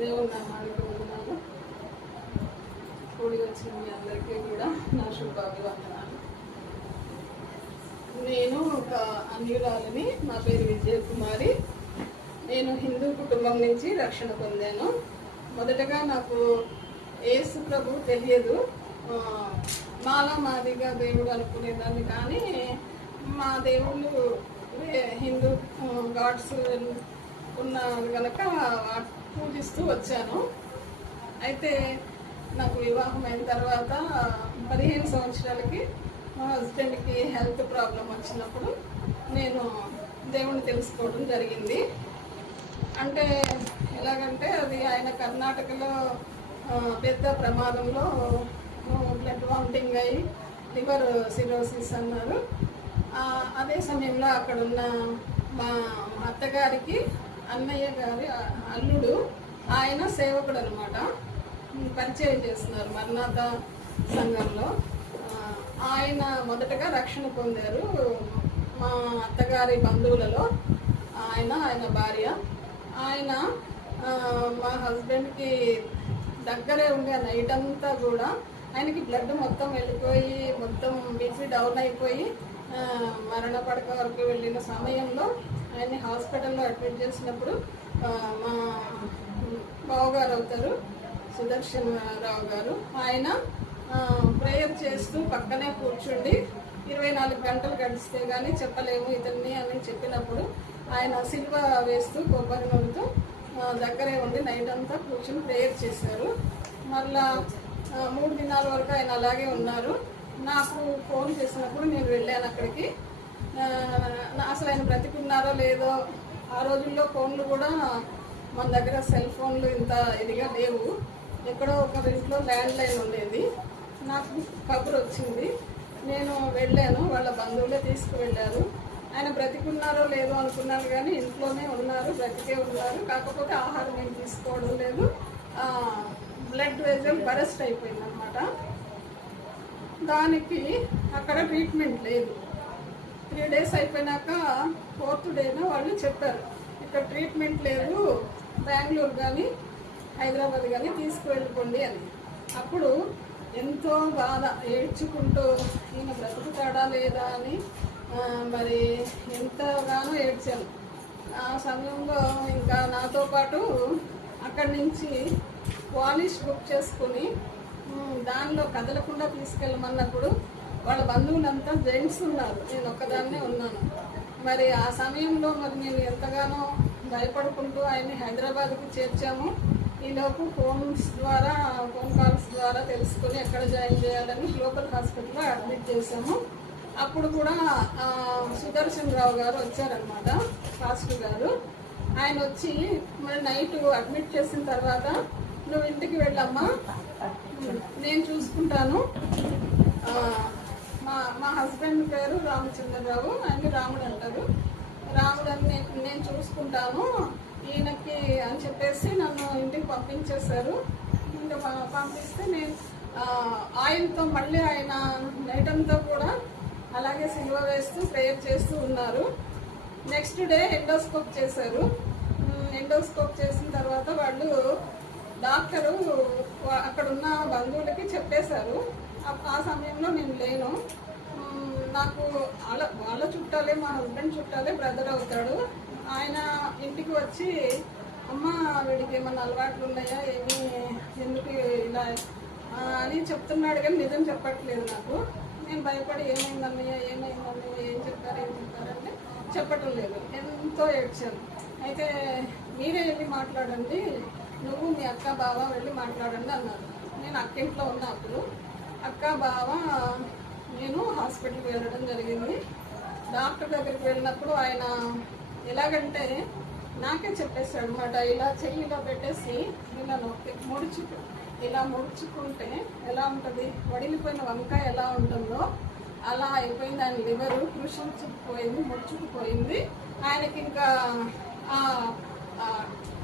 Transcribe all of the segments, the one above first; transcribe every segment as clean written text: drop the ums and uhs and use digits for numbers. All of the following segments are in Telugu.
దేవుని నామానికి వందనాలు. కూడి వచ్చిన మీ అందరికీ కూడా నా శుభాభివందనాలు. నేను ఒక అన్యురాలిని. నా పేరు విజయకుమారి. నేను హిందూ కుటుంబం నుంచి రక్షణ పొందాను. మొదటగా నాకు యేసు ప్రభు తెలియదు. మాదిగా దేవుడు అనుకునేదాన్ని, కానీ మా దేవుళ్ళు హిందూ గాడ్స్ ఉన్నారు కనుక పూజిస్తూ వచ్చాను. అయితే నాకు వివాహం అయిన తర్వాత 15 సంవత్సరాలకి మా హస్బెండ్కి హెల్త్ ప్రాబ్లం వచ్చినప్పుడు నేను దేవుణ్ణి తెలుసుకోవడం జరిగింది. అంటే ఎలాగంటే అది ఆయన కర్ణాటకలో పెద్ద ప్రమాదంలో బ్లడ్ వామిటింగ్ అయ్యి లివర్ సిరోసిస్ అన్నారు. అదే సమయంలో అక్కడున్న మా అత్తగారికి అన్నయ్య గారి అల్లుడు, ఆయన సేవకుడు అనమాట, పరిచయం చేస్తున్నారు మర్నాథ సంఘంలో. ఆయన మొదటగా రక్షణ పొందారు మా అత్తగారి బంధువులలో. ఆయన భార్య, ఆయన మా హస్బెండ్కి దగ్గరే ఉండే నైట్ అంతా కూడా ఆయనకి బ్లడ్ మొత్తం వెళ్ళిపోయి మొత్తం బీపీ డౌన్ అయిపోయి మరణ పడక వరకు వెళ్ళిన సమయంలో ఆయన్ని హాస్పిటల్లో అడ్మిట్ చేసినప్పుడు మా బావగారు అవుతారు సుదర్శన్ రావు గారు, ఆయన ప్రేయర్ చేస్తూ పక్కనే కూర్చుండి 24 గంటలు గడిస్తే కానీ చెప్పలేము ఇతన్ని అని చెప్పినప్పుడు ఆయన సిల్వ వేస్తూ కొబ్బరి నూనెతో దగ్గరే ఉండి నైట్ అంతా కూర్చుని ప్రేయర్ చేశారు. మళ్ళా 3 దినాల వరకు ఆయన అలాగే ఉన్నారు. నాకు ఫోన్ చేసినప్పుడు నేను వెళ్ళాను అక్కడికి. అసలు ఆయన బ్రతికున్నారో లేదో, ఆ రోజుల్లో ఫోన్లు కూడా మన దగ్గర సెల్ ఫోన్లు ఇంత ఇదిగా లేవు. ఎక్కడో ఒక ఇంట్లో ల్యాండ్ లైన్ ఉండేది. నాకు కబురు వచ్చింది, నేను వెళ్ళాను. వాళ్ళ బంధువులే తీసుకువెళ్ళారు. ఆయన బ్రతికున్నారో లేదో అనుకున్నాను, కానీ ఇంట్లోనే ఉన్నారు, బ్రతికే ఉన్నారు. కాకపోతే ఆహారం ఏం తీసుకోవడం లేదు. బ్లడ్ వెజల్ బరస్ట్ అయిపోయింది అనమాట. దానికి అక్కడ ట్రీట్మెంట్ లేదు. 3 days అయిపోయినాక 4th డేన వాళ్ళు చెప్పారు, ఇక్కడ ట్రీట్మెంట్ లేదు, బెంగళూరు కానీ హైదరాబాద్ కానీ తీసుకువెళ్ళిపోండి అని. అప్పుడు ఎంతో బాధ, ఏడ్చుకుంటూ ఈయన బ్రతుకుతాడా లేదా అని మరి ఎంతగానో ఏడ్చాను. ఆ సమయంలో ఇంకా నాతో పాటు అక్కడి నుంచి పాలిష్ బుక్ చేసుకుని దానిలో కదలకుండా తీసుకెళ్ళమన్నప్పుడు వాళ్ళ బంధువులంతా జెంట్స్ ఉన్నారు, నేను ఒక్కదాన్నే ఉన్నాను. మరి ఆ సమయంలో మరి నేను ఎంతగానో భయపడుకుంటూ ఆయన్ని హైదరాబాద్కి చేర్చాము. ఈలోపు ఫోన్ కాల్స్ ద్వారా తెలుసుకొని ఎక్కడ జాయిన్ చేయాలని గ్లోబల్ హాస్పిటల్లో అడ్మిట్ చేశాము. అప్పుడు కూడా సుదర్శన్ రావు గారు వచ్చారనమాట, పాస్టర్ గారు. ఆయన వచ్చి మరి నైట్ అడ్మిట్ చేసిన తర్వాత, నువ్వు ఇంటికి వెళ్ళమ్మా, నేను చూసుకుంటాను. మా హస్బెండ్ పేరు రామచంద్రరావు, ఆయన రాముడు అంటారు. రాముడు అని నేను చూసుకుంటాను ఈయనకి అని చెప్పేసి నన్ను ఇంటికి పంపించేశారు. ఇంకా పంపిస్తే నేను ఆయనతో మళ్ళీ ఆయన నైట్ అంతా కూడా అలాగే సిల్వ వేస్తూ ప్రేయర్ చేస్తూ ఉన్నారు. నెక్స్ట్ డే ఎండోస్కోప్ చేశారు. ఎండోస్కోప్ చేసిన తర్వాత వాళ్ళు డాక్టరు అక్కడున్న బంధువులకి చెప్పేశారు. ఆ సమయంలో నేను లేను. నాకు వాళ్ళ చుట్టాలే, మా హస్బెండ్ చుట్టాలే, బ్రదర్ అవుతాడు. ఆయన ఇంటికి వచ్చి, అమ్మ వీడికి ఏమన్నా అలవాట్లు ఉన్నాయా, ఎందుకు ఇలా అని చెప్తున్నాడు, కానీ నిజం చెప్పట్లేదు నాకు. నేను భయపడి ఏమైందన్నయ్య ఏం చెప్పారంటే చెప్పటం లేదు. ఎంతో ఏడ్చాను. అయితే మీరే వెళ్ళి మాట్లాడండి, నువ్వు మీ అక్క బావ వెళ్ళి మాట్లాడండి అన్నారు. నేను అక్కింట్లో ఉన్నా. అప్పుడు అక్క బావ నేను హాస్పిటల్కి వెళ్ళడం జరిగింది. డాక్టర్ దగ్గరికి వెళ్ళినప్పుడు ఆయన ఎలాగంటే నాకే చెప్పేశాడు అనమాట, ఇలా చెయ్యి ఇలా పెట్టేసి ఇలా ఇలా ముడుచుకుంటే ఎలా ఉంటుంది, వడిలిపోయిన వంకాయ ఎలా ఉంటుందో అలా అయిపోయింది. ఆయన లివరు కృషించుకుపోయింది, ముడుచుకుపోయింది. ఆయనకి ఇంకా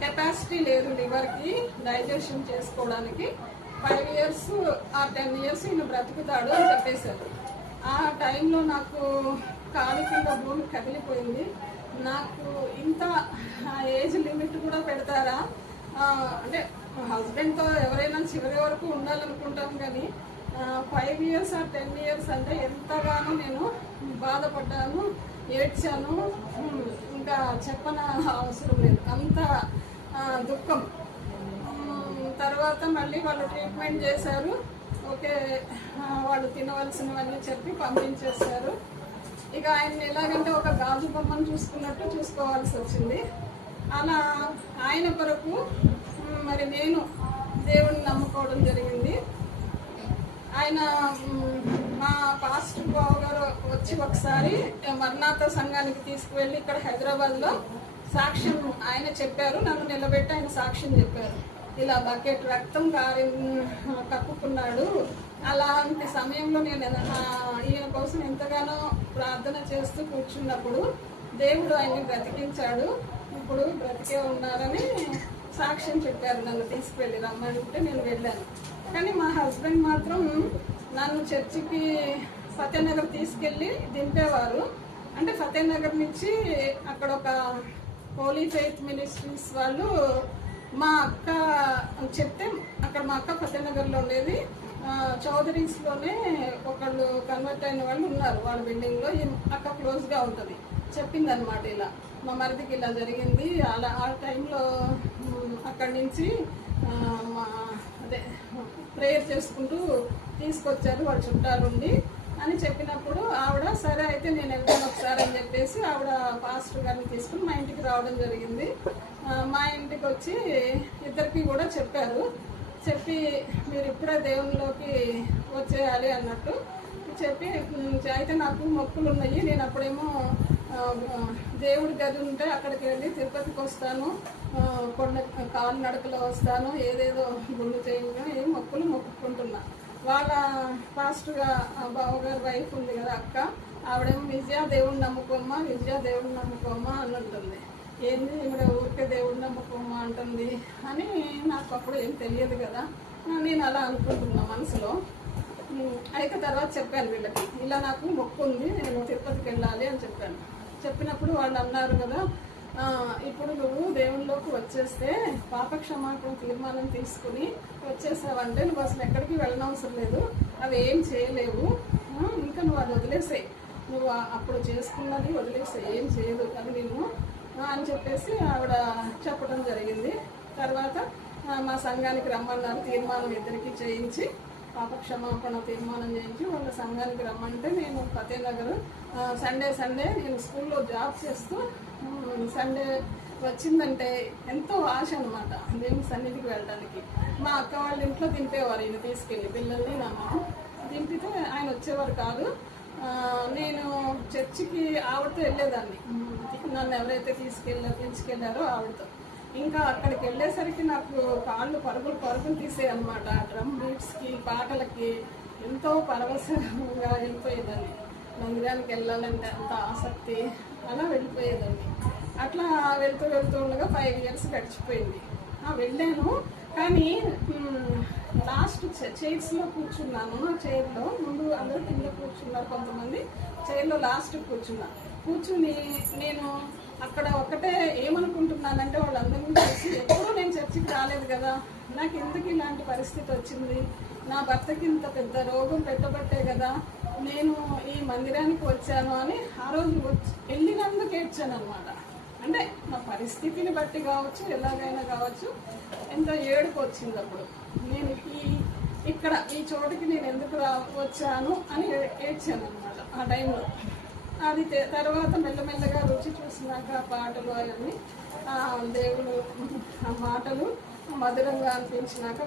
కెపాసిటీ లేదు లివర్కి డైజెషన్ చేసుకోవడానికి. 5 years or 10 years ఈయన బ్రతుకుతాడు అని చెప్పేశారు. ఆ టైంలో నాకు కాలు కింద భూమి కదిలిపోయింది. నాకు ఇంత ఏజ్ లిమిట్ కూడా పెడతారా? అంటే హస్బెండ్తో ఎవరైనా చివరి వరకు ఉండాలనుకుంటాం, కానీ 5 years or 10 years అంటే ఎంతగానో నేను బాధపడ్డాను, ఏడ్చాను. ఇంకా చెప్పన అవసరం లేదు, అంత దుఃఖం. తర్వాత మళ్ళీ వాళ్ళు ట్రీట్మెంట్ చేశారు. ఓకే, వాళ్ళు తినవలసినవన్నీ చెప్పి పంపించేశారు. ఇక ఆయన్ని ఎలాగంటే ఒక గాజు బొమ్మను చూసుకున్నట్టు చూసుకోవాల్సి వచ్చింది. అలా ఆయన కొరకు మరి నేను దేవుడిని నమ్ముకోవడం జరిగింది. ఆయన మా పాస్టర్ బాబు గారు వచ్చి ఒకసారి మర్నాథ సంఘానికి తీసుకువెళ్ళి ఇక్కడ హైదరాబాద్లో సాక్ష్యం ఆయన చెప్పారు. నన్ను నిలబెట్టి ఆయన సాక్ష్యం చెప్పారు. ఇలా బకెట్ రక్తం కప్పుకున్నాడు. అలాంటి సమయంలో నేను ఈయన కోసం ఎంతగానో ప్రార్థన చేస్తూ కూర్చున్నప్పుడు దేవుడు ఆయన్ని బ్రతికించాడు. ఇప్పుడు బ్రతికే ఉన్నారని సాక్ష్యం చెప్పారు. నన్ను తీసుకువెళ్ళి రమ్మంటే నేను వెళ్ళాను. కానీ మా హస్బెండ్ మాత్రం నన్ను చర్చికి ఫతేనగర్ తీసుకెళ్ళి దింపేవారు. అంటే ఫతేనగర్ నుంచి అక్కడ ఒక హోలీ ఫెయిత్ మినిస్ట్రీస్ వాళ్ళు మా అక్క చెప్తే, అక్కడ మా అక్క ఫతేనగర్లో ఉండేది. చౌదరీస్లోనే ఒకళ్ళు కన్వర్ట్ అయిన వాళ్ళు ఉన్నారు వాళ్ళ బిల్డింగ్లో. అక్క క్లోజ్గా ఉంటుంది. చెప్పింది అనమాట, ఇలా మా మరిదికి ఇలా జరిగింది. అలా ఆ టైంలో అక్కడి నుంచి అదే ప్రేయర్ చేసుకుంటూ తీసుకొచ్చారు వాళ్ళ చుట్టాలుండి అని చెప్పినప్పుడు ఆవిడ సరే అయితే నేను వెళ్తాను ఒకసారి అని చెప్పేసి ఆవిడ పాస్టర్ గారిని తీసుకుని మా ఇంటికి రావడం జరిగింది. మా ఇంటికి వచ్చి ఇద్దరికి కూడా చెప్పారు. చెప్పి మీరు ఇప్పుడే దేవునిలోకి వచ్చేయాలి అన్నట్టు చెప్పి, అయితే నాకు మొక్కులు ఉన్నాయి, నేను అప్పుడేమో దేవుడి గది ఉంటే అక్కడికి వెళ్ళి తిరుపతికి వస్తాను, కొండ కాలు నడకలో వస్తాను, ఏదేదో గుండు చేయించుకొని ఏం మొక్కులు మొక్కుకుంటున్నా. వాళ్ళ పాస్టర్గా బావగారు వైఫ్ ఉంది కదా అక్క, ఆవిడేమో విజయ దేవుడిని నమ్ముకోమ్మా, విజయ దేవుడిని నమ్ముకోమ్మా అని ఉంటుంది. ఏంది ఇక్కడ ఊరికే దేవుడిని నమ్ముకోమ్మా అంటుంది అని నాకు అప్పుడు ఏం తెలియదు కదా, నేను అలా అనుకుంటున్నా మనసులో. అయితే తర్వాత చెప్పాను వీళ్ళకి, ఇలా నాకు మొక్కు ఉంది, నేను తిరుపతికి వెళ్ళాలి అని చెప్పాను. చెప్పినప్పుడు వాళ్ళు అన్నారు కదా, ఇప్పుడు నువ్వు దేవునిలోకి వచ్చేస్తే పాప క్షమాపణ తీర్మానం తీసుకుని వచ్చేసావంటే నువ్వు అసలు ఎక్కడికి వెళ్ళనవసరం లేదు, అవి ఏం చేయలేవు, ఇంకా నువ్వు అది వదిలేసాయి, నువ్వు అప్పుడు చేసుకున్నది వదిలేసాయి, ఏం చేయదు అది నిన్ను అని చెప్పేసి ఆవిడ చెప్పడం జరిగింది. తర్వాత మా సంఘానికి రమ్మన్నారు, తీర్మానం ఇద్దరికి చేయించి పాప క్షమాపణ తీర్మానం చేయించి వాళ్ళ సంఘానికి రమ్మంటే నేను ఫతేనగర్ సండే నేను స్కూల్లో జాబ్ చేస్తూ సండే వచ్చిందంటే ఎంతో ఆశ అనమాట దేవుని సన్నిధికి వెళ్ళడానికి. మా అక్క వాళ్ళ ఇంట్లో దింపేవారు ఈయన తీసుకెళ్ళి పిల్లల్ని నన్ను దింపితే ఆయన వచ్చేవారు కాదు. నేను చర్చికి ఆవిడతో వెళ్ళేదాన్ని, నన్ను ఎవరైతే తీసుకెళ్ళారో ఆవిడతో. ఇంకా అక్కడికి వెళ్ళేసరికి నాకు కాళ్ళు పరుగులు తీసేవి అనమాట. డ్రమ్ బీట్స్కి పాటలకి ఎంతో పరవశంగా వెళ్ళిపోయేదాన్ని. మందిరానికి వెళ్ళాలంటే అంత ఆసక్తి, అలా వెళ్ళిపోయేదాన్ని. అట్లా వెళ్తూ ఉండగా 5 years గడిచిపోయింది. వెళ్ళాను, కానీ లాస్ట్ చైర్స్లో కూర్చున్నాను. చైర్లో ముందు అందరూ కింద కూర్చున్నారు, కొంతమంది చైర్లో లాస్ట్ కూర్చుని నేను అక్కడ ఒక్కటే ఏమనుకుంటున్నానంటే వాళ్ళందరినీ చూసి ఎప్పుడూ నేను చర్చికి రాలేదు కదా, నాకు ఎందుకు ఇలాంటి పరిస్థితి వచ్చింది, నా భర్తకి ఇంత పెద్ద రోగం పెట్టబట్టే కదా నేను ఈ మందిరానికి వచ్చాను అని ఆ రోజు వెళ్ళినందుకు ఏడ్చాను అనమాట. అంటే నా పరిస్థితిని బట్టి కావచ్చు, ఎలాగైనా కావచ్చు, ఎంతో ఏడుపు వచ్చింది. అప్పుడు నేను ఇక్కడ ఈ చోటుకి నేను ఎందుకు వచ్చాను అని ఏడ్చాను అనమాట ఆ టైంలో. అది తర్వాత మెల్లమెల్లగా రుచి చూసినాక పాటలు అవన్నీ దేవుడు ఆ మాటలు మధురంగా అనిపించినాక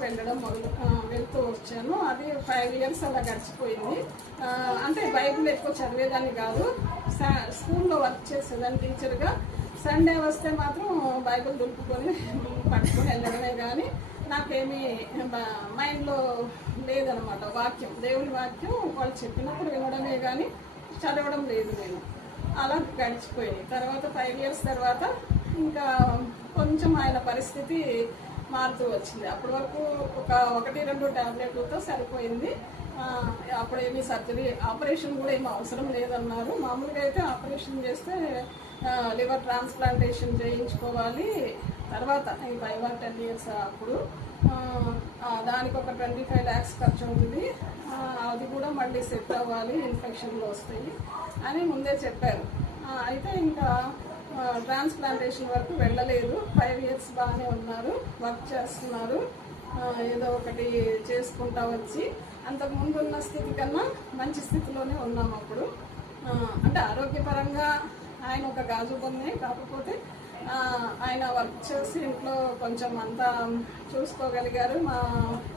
వెళ్తూ వచ్చాను. అది 5 years అలా గడిచిపోయింది. అంటే బైబిల్ ఎక్కువ చదివేదాన్ని కాదు, స్కూల్లో వర్క్ చేసేదాన్ని టీచర్గా. సండే వస్తే మాత్రం బైబిల్ దులుపుకొని పట్టుకొని వెళ్ళడమే, కానీ నాకేమీ మైండ్లో లేదనమాట. వాక్యం, దేవుని వాక్యం వాళ్ళు చెప్పినప్పుడు వినడమే కానీ చదవడం లేదు నేను. అలా గడిచిపోయింది. తర్వాత 5 years తర్వాత ఇంకా కొంచెం ఆయన పరిస్థితి మారుతూ వచ్చింది. అప్పటి వరకు 1-2 టాబ్లెట్లతో సరిపోయింది. అప్పుడు ఏమీ సర్జరీ ఆపరేషన్ కూడా ఏమీ అవసరం లేదన్నారు. మామూలుగా అయితే ఆపరేషన్ చేస్తే లివర్ ట్రాన్స్ప్లాంటేషన్ చేయించుకోవాలి. తర్వాత ఈ 5 or 10 years అప్పుడు దానికి ఒక 25 lakhs ఖర్చు అవుతుంది. అది కూడా మళ్ళీ సెట్ అవ్వాలి, ఇన్ఫెక్షన్లు వస్తాయి అని ముందే చెప్పారు. అయితే ఇంకా ట్రాన్స్ప్లాంటేషన్ వరకు వెళ్ళలేదు. 5 years బాగానే ఉన్నారు, వర్క్ చేస్తున్నారు, ఏదో ఒకటి చేసుకుంటా వచ్చి అంతకుముందు ఉన్న స్థితి కన్నా మంచి స్థితిలోనే ఉన్నాం అప్పుడు. అంటే ఆరోగ్యపరంగా ఆయన ఒక గాజు బొమ్మే, కాకపోతే ఆయన వర్క్ చేసి ఇంట్లో కొంచెం అంతా చూసుకోగలిగారు. మా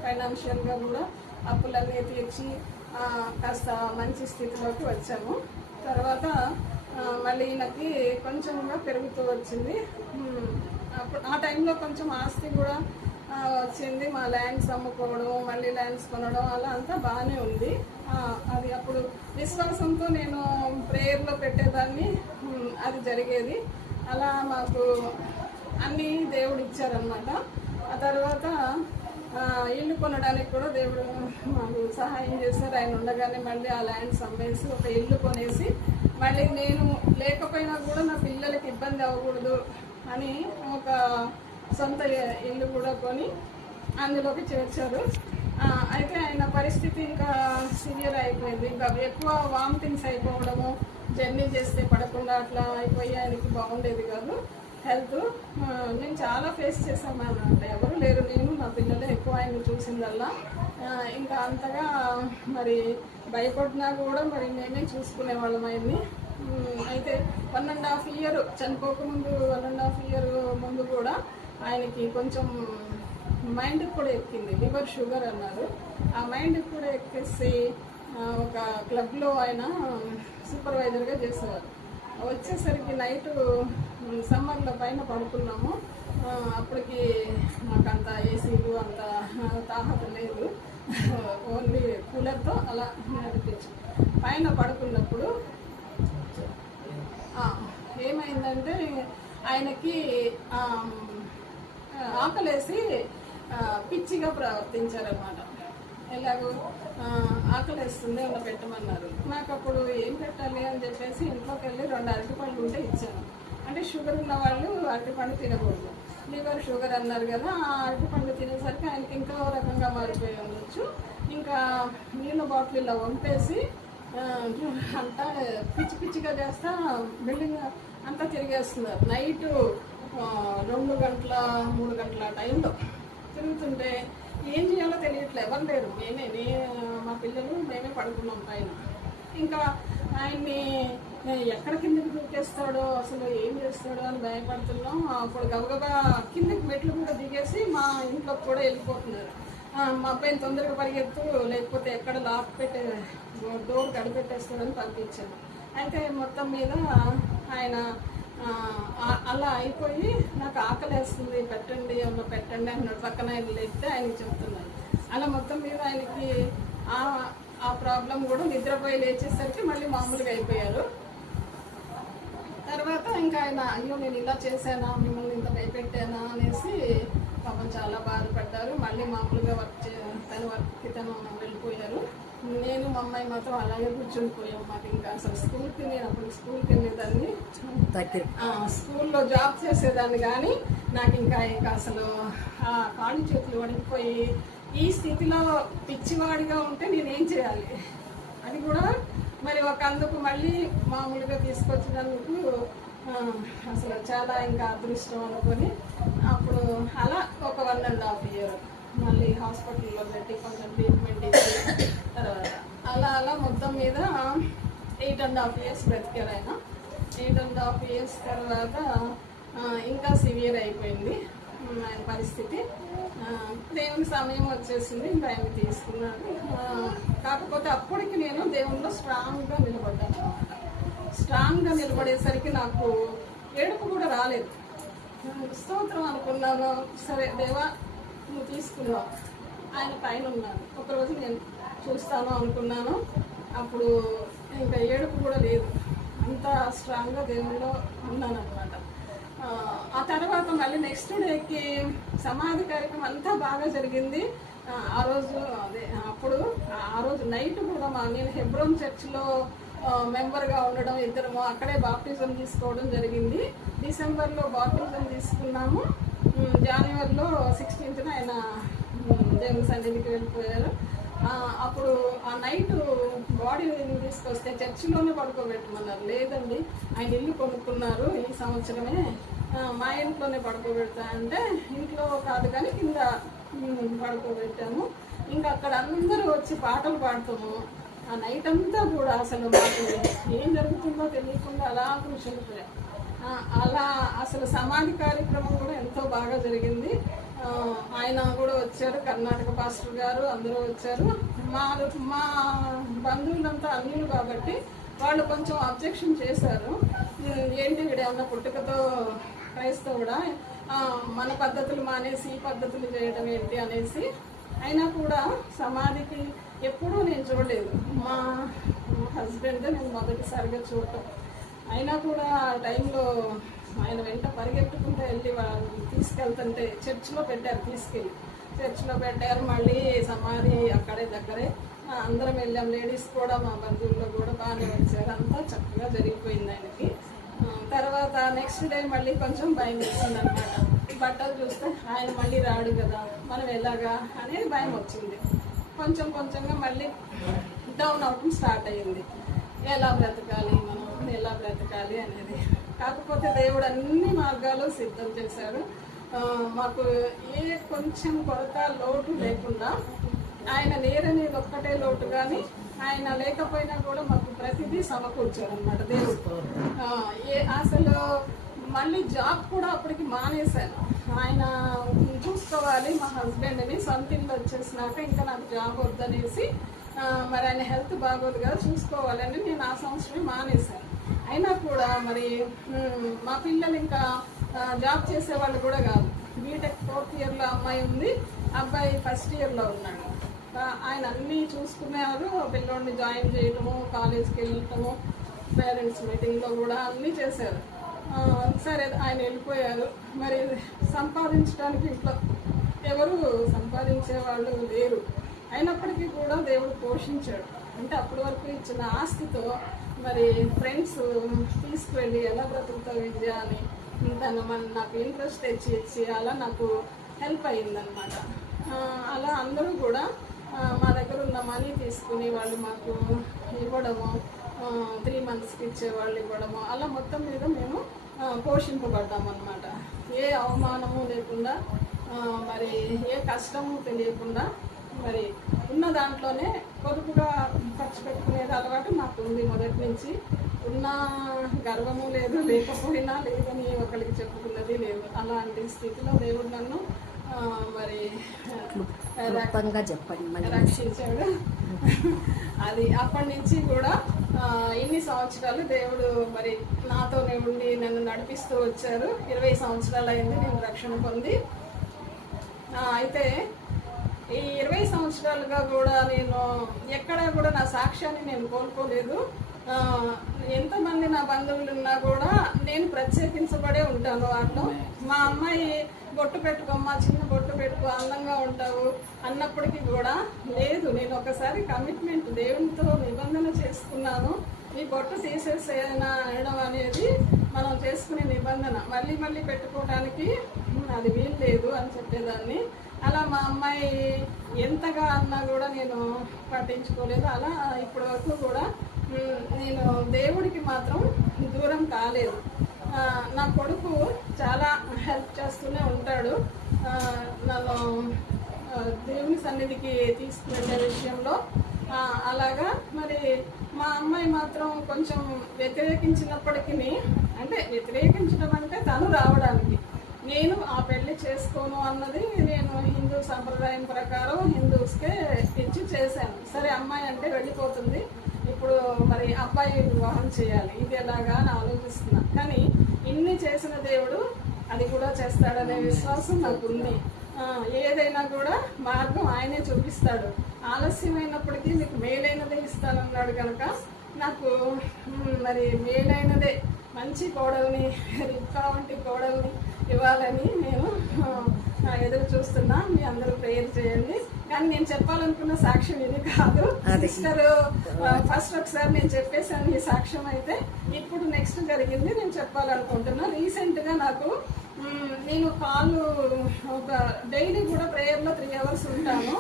ఫైనాన్షియల్గా కూడా అప్పులన్నీ తీర్చి కాస్త మంచి స్థితిలోకి వచ్చాము. తర్వాత మళ్ళీ ఈయనకి కొంచెంగా పెరుగుతూ వచ్చింది. అప్పుడు ఆ టైంలో కొంచెం ఆస్తి కూడా వచ్చింది. మా ల్యాండ్స్ అమ్ముకోవడం, మళ్ళీ ల్యాండ్స్ కొనడం, అలా అంతా బాగానే ఉంది. అది అప్పుడు విశ్వాసంతో నేను ప్రేయర్లో పెట్టేదాన్ని, అది జరిగేది. అలా మాకు అన్నీ దేవుడు ఇచ్చారనమాట. ఆ తర్వాత ఇల్లు కొనడానికి కూడా దేవుడు మాకు సహాయం చేశారు. ఆయన ఉండగానే మళ్ళీ ఆ ల్యాండ్స్ అమ్మేసి ఒక ఇల్లు కొనేసి, మళ్ళీ నేను లేకపోయినా కూడా నా పిల్లలకి ఇబ్బంది అవ్వకూడదు అని ఒక సొంత ఇల్లు కూడా కొని అందులోకి చేర్చారు. అయితే ఆయన పరిస్థితి ఇంకా సివియర్ అయిపోయింది. ఇంకా ఎక్కువ వామిటింగ్స్ అయిపోవడము, జర్నీ చేస్తే పడకుండా అట్లా అయిపోయి ఆయనకి బాగుండేది కాదు హెల్త్. నేను చాలా ఫేస్ చేశాను అంటే ఎవరు లేరు, నేను నా పిల్లలే ఎక్కువ ఆయన చూసిందల్లా. ఇంకా అంతగా మరి భయపడినా కూడా మరి మేమే చూసుకునేవాళ్ళం ఆయన్ని. అయితే 1.5 year చనిపోకముందు 1.5 year ముందు కూడా ఆయనకి కొంచెం మైండ్కి కూడా ఎక్కింది, లివర్ షుగర్ అన్నారు. ఆ మైండ్కి కూడా ఎక్కేసి ఒక క్లబ్లో ఆయన సూపర్వైజర్గా చేసేవారు. వచ్చేసరికి నైట్ సమ్మర్లో పైన పడుకున్నాము. అప్పటికి మాకంత ఏసీలు అంత తాహత లేదు, ఓన్లీ కూలర్తో అలా నడిపించి పైన పడుకున్నప్పుడు ఏమైందంటే ఆయనకి ఆకలేసి పిచ్చిగా ప్రవర్తించారనమాట. ఎలాగో ఆకలేస్తుంది ఏమన్నా పెట్టమన్నారు. నాకు అప్పుడు ఏం పెట్టాలి అని చెప్పేసి ఇంట్లోకి వెళ్ళి 2 అరటిపండ్లు ఉంటే ఇచ్చాను. అంటే షుగర్ ఉన్న వాళ్ళు అరటిపండు తినకూడదు, లివర్ షుగర్ అన్నారు కదా. ఆ అరటిపండు తినేసరికి ఆయనకి ఇంకా రకంగా మారిపోయి ఉండొచ్చు. ఇంకా నీళ్ళ బాటిల్ ఇలా వంపేసి అంతా పిచ్చి పిచ్చిగా చేస్తా బిల్డింగ్ అంతా తిరిగేస్తున్నారు. నైటు 2 గంటల 3 గంటల టైంలో తిరుగుతుంటే ఏం చేయాలో తెలియట్లేదు, ఎవరు లేరు. మా పిల్లలు మేమే పడుకున్నాం పైన. ఇంకా ఆయన్ని ఎక్కడ కిందకి దూకేస్తాడో, అసలు ఏం చేస్తాడో అని భయపడుతున్నాం. అప్పుడు గబగబా కిందకి మెట్లు కూడా దిగేసి మా ఇంట్లోకి కూడా వెళ్ళిపోతున్నారు. మా అబ్బాయిని తొందరగా పరిగెత్తు, లేకపోతే ఎక్కడ లాక్ పెట్టే డోర్ కడిపెట్టేస్తాడని పంపించాను. అయితే మొత్తం మీద ఆయన అలా అయిపోయి నాకు ఆకలేస్తుంది పెట్టండి ఏమన్నా పెట్టండి అన్నాడు. పక్కన ఆయన లేస్తే ఆయనకి చెప్తున్నాను. అలా మొత్తం మీద ఆయనకి ఆ ప్రాబ్లం కూడా నిద్రపోయి లేచేసరికి మళ్ళీ మామూలుగా అయిపోయారు. తర్వాత ఇంకా ఆయన అయ్యో నేను ఇలా చేశానా, మిమ్మల్ని ఇంత భయపెట్టానా అనేసి పాపం చాలా బాధపడ్డారు. మళ్ళీ మామూలుగా తన వర్క్కి తను వెళ్ళిపోయారు. నేను మా అమ్మాయి మాత్రం అలాగే కూర్చొని పోయాం. మాకు ఇంకా అసలు నేను అప్పుడు స్కూల్కి వెళ్ళేదాన్ని, స్కూల్లో జాబ్ చేసేదాన్ని, కానీ నాకు ఇంకా అసలు కాళ్ళు చేతులు వణికిపోయి ఈ స్థితిలో పిచ్చివాడిగా ఉంటే నేనేం చేయాలి అది కూడా మరి అందుకు మళ్ళీ మామూలుగా తీసుకొచ్చినందుకు అసలు చాలా ఇంకా అదృష్టం అనుకొని అప్పుడు అలా ఒక 1.5 year మళ్ళీ హాస్పిటల్లో పెట్టి కొంచెం ట్రీట్మెంట్ ఇచ్చి తర్వాత అలా మొత్తం మీద 8.5 years బ్రతికారు ఆయన. 8.5 years తర్వాత ఇంకా సివియర్ అయిపోయింది ఆయన పరిస్థితి. దేవుని సమయం వచ్చేసింది, ఇంకా ఆయన తీసుకున్నాడు. కాకపోతే అప్పటికి నేను దేవునిలో స్ట్రాంగ్గా నిలబడ్డాను అనమాట. స్ట్రాంగ్గా నిలబడేసరికి నాకు ఏడుపు కూడా రాలేదు. స్తోత్రం అనుకున్నాను, సరే దేవా నువ్వు తీసుకున్నావు, ఆయన పైన ఉన్నాను. ఒకరోజు నేను చూస్తాను అనుకున్నాను, అప్పుడు ఇంకా ఏడుపు కూడా లేదు, అంత స్ట్రాంగ్గా దేవునిలో ఉన్నాను అనమాట. ఆ తర్వాత మళ్ళీ నెక్స్ట్ డేకి సమాధి కార్యక్రమం అంతా బాగా జరిగింది. ఆ రోజు అదే అప్పుడు ఆ రోజు నైట్ కూడా నేను హెబ్రోన్ చర్చ్లో మెంబర్గా ఉండడం, ఇద్దరము అక్కడే బాప్టిజం తీసుకోవడం జరిగింది. డిసెంబర్లో బాప్టిజం తీసుకున్నాము. జనవరిలో 16th ఆయన దేవుని సన్నిధికి వెళ్ళిపోయారు. అప్పుడు ఆ నైట్ బాడీ తీసుకొస్తే చర్చిలోనే పడుకోబెట్టమన్నారు. లేదండి, ఆయన ఇల్లు కొనుక్కున్నారు ఈ సంవత్సరమే, మా ఇంట్లోనే పడుకోబెడతా అంటే ఇంట్లో కాదు కానీ కింద పడుకోబెట్టాము. ఇంకా అక్కడ అందరూ వచ్చి పాటలు పాడతాము. ఆ నైట్ అంతా కూడా అసలు మాకు ఏం జరుగుతుందో తెలియకుండా అలా కూర్చొనిపోయాం. అలా అసలు సమాధి కార్యక్రమం కూడా ఎంతో బాగా జరిగింది. ఆయన కూడా వచ్చారు, కర్ణాటక పాస్టర్ గారు అందరూ వచ్చారు. మా బంధువులంతా అన్యులు కాబట్టి వాళ్ళు కొంచెం అబ్జెక్షన్ చేశారు. ఏంటి వీడేమన్నా పుట్టుకతో క్రైస్తవుడా, మన పద్ధతులు మానేసి ఈ పద్ధతులు చేయడం ఏంటి అనేసి. అయినా కూడా సమాధికి ఎప్పుడూ నేను చూడలేదు. మా హస్బెండ్ నేను మొదటిసారిగా చూడటం. అయినా కూడా ఆ టైంలో ఆయన వెంట పరిగెట్టుకుంటూ వెళ్ళి తీసుకెళ్తుంటే చర్చిలో పెట్టారు, తీసుకెళ్ళి చర్చిలో పెట్టారు. మళ్ళీ సమాధి అక్కడే దగ్గరే అందరం వెళ్ళాం. లేడీస్ కూడా మా బంధువుల్లో కూడా బాగానే వచ్చారు. అంతా చక్కగా జరిగిపోయింది ఆయనకి. తర్వాత నెక్స్ట్ డే మళ్ళీ కొంచెం భయం వేసింది అనమాట. బట్టలు చూస్తే ఆయన మళ్ళీ రాడు కదా, మనం ఎలాగా అనేది భయం వచ్చింది. కొంచెం కొంచెంగా మళ్ళీ డౌన్ అవటం స్టార్ట్ అయ్యింది. ఎలా బ్రతకాలి మనం, ఎలా బ్రతకాలి అనేది. కాకపోతే దేవుడు అన్ని మార్గాలు సిద్ధం చేశాడు. మాకు ఏ కొంచెం కొరత లోటు లేకుండా, ఆయన లేరనేది ఒక్కటే లోటు, కానీ ఆయన లేకపోయినా కూడా మాకు ప్రతిదీ సమకూర్చారు అనమాట దేవుడు. అసలు మళ్ళీ జాబ్ కూడా అప్పటికి మానేశాను. ఆయన చూసుకోవాలి మా హస్బెండ్ని, సొంత ఇల్లు వచ్చేసినాక ఇంకా నాకు జాబ్ వద్దనేసి, మరి ఆయన హెల్త్ బాగోదు కదా చూసుకోవాలని నేను ఆ సంవత్సరమే మానేశాను. అయినా కూడా మరి మా పిల్లలు ఇంకా జాబ్ చేసేవాళ్ళు కూడా కాదు. బీటెక్ 4th ఇయర్లో అమ్మాయి ఉంది, అబ్బాయి 1st ఇయర్లో ఉన్నాడు. ఆయన అన్నీ చూసుకునేవారు. పిల్లోడిని జాయిన్ చేయటము, కాలేజ్కి వెళ్ళటము, పేరెంట్స్ మీటింగ్లో కూడా అన్నీ చేశారు. సరే ఆయన వెళ్ళిపోయారు. మరి సంపాదించడానికి ఇంట్లో ఎవరు సంపాదించే వాళ్ళు లేరు. అయినప్పటికీ కూడా దేవుడు పోషించాడు. అంటే అప్పటి వరకు ఇచ్చిన ఆస్తితో మరి ఫ్రెండ్స్ తీసుకువెళ్ళి ఎలా బ్రతుకుతావు విద్య అని నాకు ఇంట్రెస్ట్ ఇచ్చి అలా నాకు హెల్ప్ అయ్యిందనమాట. అలా అందరూ కూడా మా దగ్గర ఉన్న మనీ తీసుకుని వాళ్ళు మాకు ఇవ్వడము, 3 monthsకి ఇచ్చేవాళ్ళు ఇవ్వడము, అలా మొత్తం మీద మేము పోషింపబడ్డాము అనమాట. ఏ అవమానము లేకుండా, మరి ఏ కష్టము తెలియకుండా, మరి ఉన్న దాంట్లోనే పొదుపుగా ఖర్చు పెట్టుకునేది అలవాటు నాకు ఉంది మొదటి నుంచి. ఉన్న గర్వము లేదు, లేకపోయినా లేదని ఒకరికి చెప్పుకున్నది లేదు. అలాంటి స్థితిలో దేవుడు నన్ను మరి చెప్పండి రక్షించాడు. అది అప్పటి నుంచి కూడా ఇన్ని సంవత్సరాలు దేవుడు మరి నాతోనే ఉండి నన్ను నడిపిస్తూ వచ్చారు. 20 సంవత్సరాలు అయింది నేను రక్షణ పొంది. అయితే ఈ 20 సంవత్సరాలుగా కూడా నేను ఎక్కడా కూడా నా సాక్ష్యాన్ని నేను కోల్పోలేదు. ఎంతమంది నా బంధువులు ఉన్నా కూడా నేను ప్రత్యేకించబడే ఉంటాను వాటిలో. మా అమ్మాయి బొట్టు పెట్టుకోమ్మా, చిన్న బొట్టు పెట్టుకో, అందంగా ఉంటావు అన్నప్పటికీ కూడా లేదు, నేను ఒకసారి కమిట్మెంట్ దేవునితో నిబంధన చేసుకున్నాను. ఈ బొట్టు తీసేసేయడం అనేది మనం చేసుకునే నిబంధన, మళ్ళీ మళ్ళీ పెట్టుకోవడానికి అది వీలు లేదు అని చెప్పేదాన్ని. అలా మా అమ్మాయి ఎంతగా అన్నా కూడా నేను పట్టించుకోలేదు. అలా ఇప్పటి వరకు కూడా నేను దేవుడికి మాత్రం దూరం కాలేదు. నా కొడుకు చాలా హెల్ప్ చేస్తూనే ఉంటాడు నన్ను దేవుని సన్నిధికి తీసుకువెళ్ళే విషయంలో. అలాగా మరి మా అమ్మాయి మాత్రం కొంచెం వ్యతిరేకించినప్పటికీ, అంటే వ్యతిరేకించడం అంటే తను రావడానికి, నేను ఆ పెళ్లి చేసుకోను అన్నది నేను హిందూ సంప్రదాయం ప్రకారం హిందూస్కే ఇచ్చి చేశాను. సరే అమ్మాయి అంటే వెళ్ళిపోతుంది, ఇప్పుడు మరి అబ్బాయి వివాహం చేయాలి, ఇది ఎలాగా అని ఆలోచిస్తున్నా. కానీ ఇన్ని చేసిన దేవుడు అది కూడా చేస్తాడనే విశ్వాసం నాకు ఉంది. ఏదైనా కూడా మార్గం ఆయనే చూపిస్తాడు. ఆలస్యమైనప్పటికీ మీకు మేలైనదే ఇస్తానన్నాడు కనుక నాకు మరి మేలైనదే, మంచి కోడల్ని, రిక్కా వంటి కోడల్ని ఇవ్వాలని నేను ఎదురు చూస్తున్నా. మీ అందరూ ప్రేయర్ చేయండి. కానీ నేను చెప్పాలనుకున్న సాక్ష్యం ఇది కాదు. సిస్టర్ ఫస్ట్ ఒకసారి నేను చెప్పేశాను ఈ సాక్ష్యం, అయితే ఇప్పుడు నెక్స్ట్ జరిగింది నేను చెప్పాలనుకుంటున్నా. రీసెంట్ గా నాకు నేను కాళ్ళు ఒక డైలీ కూడా ప్రేయర్లో 3 hours ఉంటాను.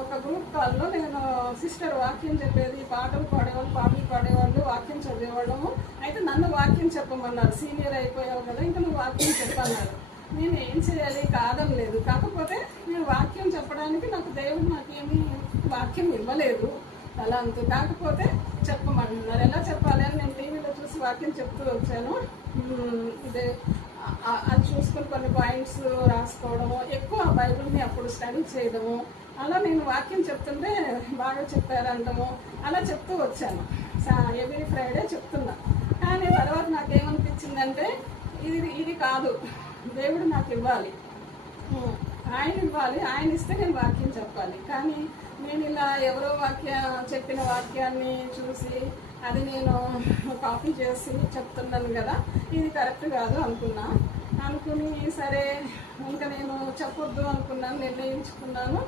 ఒక గ్రూప్ కాల్లో నేను సిస్టర్ వాక్యం చెప్పేది, పాటలు పాడేవాళ్ళు వాక్యం చదివేవాళ్ళము. అయితే నన్ను వాక్యం చెప్పమన్నారు. సీనియర్ అయిపోయావు కదా, ఇంకా నువ్వు వాక్యం చెప్పన్నారు. నేను ఏం చేయాలి, కాదని లేదు. కాకపోతే నేను వాక్యం చెప్పడానికి నాకు దేవుడు నాకేమీ వాక్యం ఇవ్వలేదు అలా అంత. కాకపోతే చెప్పమన్నారు. ఎలా చెప్పాలి అని నేను టీవీలో చూసి వాక్యం చెప్తూ వచ్చాను. ఇదే అది చూసుకుని కొన్ని పాయింట్స్ రాసుకోవడము, ఎక్కువ బైబిల్ని అప్పుడు స్టడీ చేయడము, అలా నేను వాక్యం చెప్తుంటే బాగా చెప్పారంటాము, అలా చెప్తూ వచ్చాను. ఎవ్రీ ఫ్రైడే చెప్తున్నా. కానీ తర్వాత నాకేమనిపించిందంటే ఇది కాదు, దేవుడు నాకు ఇవ్వాలి, ఆయన ఇవ్వాలి, ఆయన ఇస్తే నేను వాక్యం చెప్పాలి. కానీ నేను ఇలా ఎవరో చెప్పిన వాక్యాన్ని చూసి అది నేను కాపీ చేసి చెప్తున్నాను కదా, ఇది కరెక్ట్ కాదు అనుకుని సరే ఇంకా నేను చెప్పొద్దు అనుకున్నాను, నిర్ణయించుకున్నాను.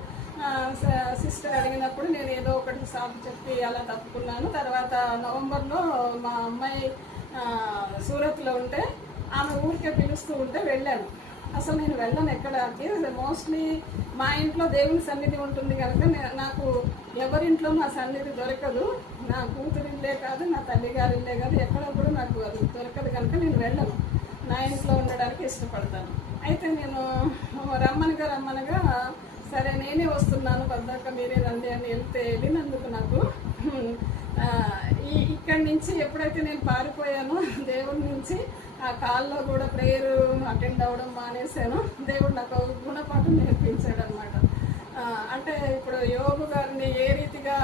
సిస్టర్ అడిగినప్పుడు నేను ఏదో ఒకటి సాకు చెప్పి అలా తప్పుకున్నాను. తర్వాత నవంబర్లో మా అమ్మాయి సూరత్లో ఉంటే ఆమె ఊరికే పిలుస్తూ ఉంటే వెళ్ళాను. అసలు నేను వెళ్ళను ఎక్కడికి. మోస్ట్లీ మా ఇంట్లో దేవుని సన్నిధి ఉంటుంది కనుక నాకు ఎవరింట్లో నా సన్నిధి దొరకదు. నా కూతురిల్లే కాదు, నా తల్లిగారి ఇల్లే కాదు, ఎక్కడ కూడా నాకు అది దొరకదు కనుక నేను వెళ్ళను. నా ఇంట్లో ఉండడానికి ఇష్టపడతాను. అయితే నేను రమ్మనగా సరే నేనే వస్తున్నాను, పద్దాక మీరే రండి అని వెళ్ళినందుకు నాకు ఇక్కడి నుంచి ఎప్పుడైతే నేను పారిపోయానో దేవుడి నుంచి, ఆ కాల్లో కూడా ప్రేయర్ అటెండ్ అవ్వడం మానేశాను. దేవుడు నాకు గుణపాఠం నేర్పించాడు అనమాట. అంటే ఇప్పుడు యోగు గారిని ఏ రీతిగా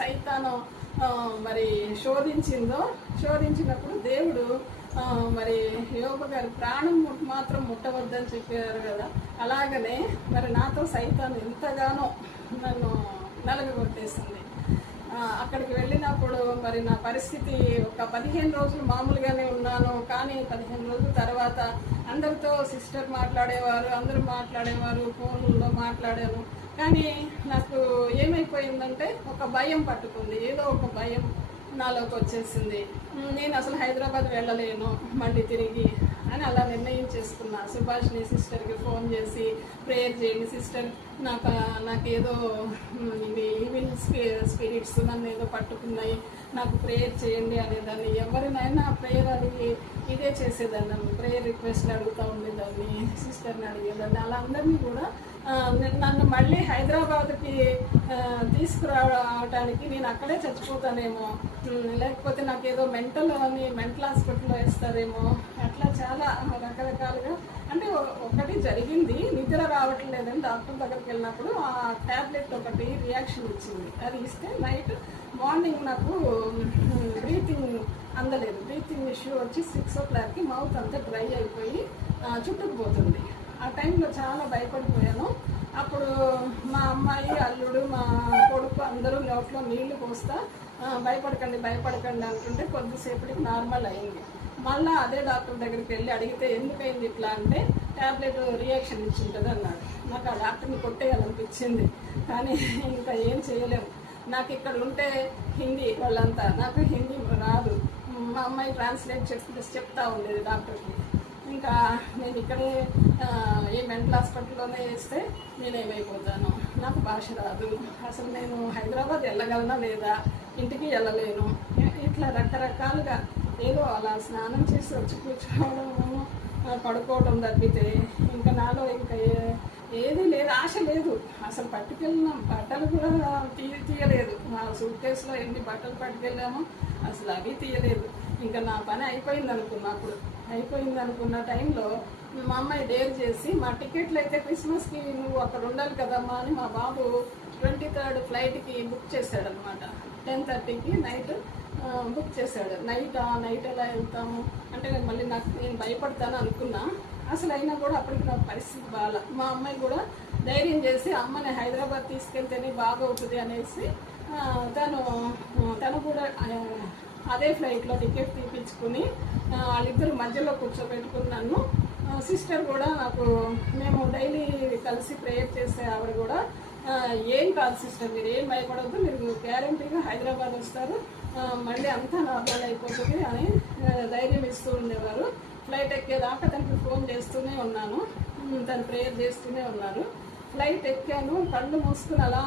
సైతాను మరి శోధించినప్పుడు దేవుడు మరి యోగు గారి ప్రాణం మాత్రం ముట్టవద్దని చెప్పారు కదా, అలాగనే మరి నాతో సైతాను ఎంతగానో నన్ను నలగగొట్టేసింది. అక్కడికి వెళ్ళినప్పుడు మరి నా పరిస్థితి ఒక 15 రోజులు మామూలుగానే ఉన్నాను. కానీ 15 రోజుల తర్వాత అందరితో సిస్టర్ మాట్లాడేవారు, అందరూ మాట్లాడేవారు, ఫోన్లో మాట్లాడాను. కానీ నాకు ఏమైపోయిందంటే ఒక భయం పట్టుకుంది, ఏదో ఒక భయం నాలోకి వచ్చేసింది. నేను అసలు హైదరాబాద్ వెళ్ళలేను మళ్ళీ తిరిగి అని అలా నిర్ణయించేసుకున్నా. సుభాష్ని సిస్టర్కి ఫోన్ చేసి ప్రేయర్ చేయండి సిస్టర్, నాకేదో ఈవిల్ స్పిరిట్స్ నన్ను ఏదో పట్టుకున్నాయి, నాకు ప్రేయర్ చేయండి అనేదాన్ని. ఎవరినైనా ప్రేయర్ అడిగి ఇదే చేసేదాన్ని, ప్రేయర్ రిక్వెస్ట్ అడుగుతూ ఉండేదాన్ని, సిస్టర్ని అడిగేదాన్ని. అలా అందరినీ కూడా నన్ను మళ్ళీ హైదరాబాద్కి తీసుకురావడానికి నేను అక్కడే చచ్చిపోతానేమో, లేకపోతే నాకేదో మెంటల్ హాస్పిటల్లో వేస్తారేమో, అట్లా చాలా రకరకాలుగా. అంటే ఒకటి జరిగింది, నిద్ర రావట్లేదని డాక్టర్ దగ్గరికి వెళ్ళినప్పుడు ఆ ట్యాబ్లెట్ ఒకటి రియాక్షన్ ఇచ్చింది. అది ఇస్తే మార్నింగ్ నాకు బ్రీతింగ్ అందలేదు. బ్రీతింగ్ ఇష్యూ వచ్చి 6 o'clockకి మౌత్ అంతా డ్రై అయిపోయి చుట్టుకుపోతుంది. ఆ టైంలో చాలా భయపడిపోయాను. అప్పుడు మా అమ్మాయి, అల్లుడు, మా కొడుకు అందరూ నోట్లో నీళ్లు పోస్తా భయపడకండి అంటుంటే కొద్దిసేపటికి నార్మల్ అయింది. మళ్ళీ అదే డాక్టర్ దగ్గరికి వెళ్ళి అడిగితే ఎందుకైంది ఇట్లా అంటే ట్యాబ్లెట్ రియాక్షన్ ఇచ్చింటుంది అన్నాడు. నాకు ఆ డాక్టర్ని కొట్టేయాలనిపించింది, కానీ ఇంకా ఏం చేయలేము. నాకు ఇక్కడ ఉంటే హిందీ వాళ్ళంతా, నాకు హిందీ రాదు. మా అమ్మాయి ట్రాన్స్లేట్ చెప్తా ఉండేది డాక్టర్కి. ఇంకా నేను ఇక్కడే ఏ మెంటల్ హాస్పిటల్లోనే వేస్తే నేనేమైపోతాను, నాకు భాష రాదు, అసలు నేను హైదరాబాద్ వెళ్ళగలనా లేదా, ఇంటికి వెళ్ళలేను, ఇట్లా రకరకాలుగా ఏదో అలా స్నానం చేసి వచ్చి కూర్చోవడము, పడుకోవడం తప్పితే ఇంకా నాలో ఇంకా ఏది లేదు, ఆశ లేదు. అసలు పట్టుకెళ్ళినాం, బట్టలు కూడా తీయలేదు. మా సూట్ కేసులో ఎన్ని బట్టలు పట్టుకెళ్ళామో అసలు అవి తీయలేదు. ఇంకా నా పని అయిపోయింది అనుకున్న టైంలో మా అమ్మాయి డేర్ చేసి, మా టికెట్లు అయితే క్రిస్మస్కి నువ్వు అక్కడ ఉండాలి కదమ్మా అని మా బాబు 23rd ఫ్లైట్కి బుక్ చేశాడు అనమాట. 10:30కి నైట్ బుక్ చేశాడు. నైట్ ఎలా వెళ్తాము అంటే నేను భయపడతాను అనుకున్నా. అసలు అయినా కూడా అప్పటికి నాకు పరిస్థితి బాగా. మా అమ్మాయి కూడా ధైర్యం చేసి అమ్మని హైదరాబాద్ తీసుకెళ్తేనే బాగవుతుంది అనేసి తను కూడా అదే ఫ్లైట్లో టికెట్ తీపించుకుని వాళ్ళిద్దరు మధ్యలో కూర్చోబెట్టుకున్నాను. సిస్టర్ కూడా మేము డైలీ కలిసి ప్రేయర్ చేసే ఆవిడ కూడా ఏం కాదు సిస్టర్, మీరు ఏం భయపడవద్దు, మీరు గ్యారంటీగా హైదరాబాద్ వస్తారు, మళ్ళీ అంతా నార్మల్ అయిపోతుంది అని ధైర్యం ఇస్తూ ఉండేవారు. ఫ్లైట్ ఎక్కేదాకా తనకి ఫోన్ చేస్తూనే ఉన్నాను, తను ప్రేయర్ చేస్తూనే ఉన్నారు. ఫ్లైట్ ఎక్కాను, కళ్ళు మూసుకుని అలా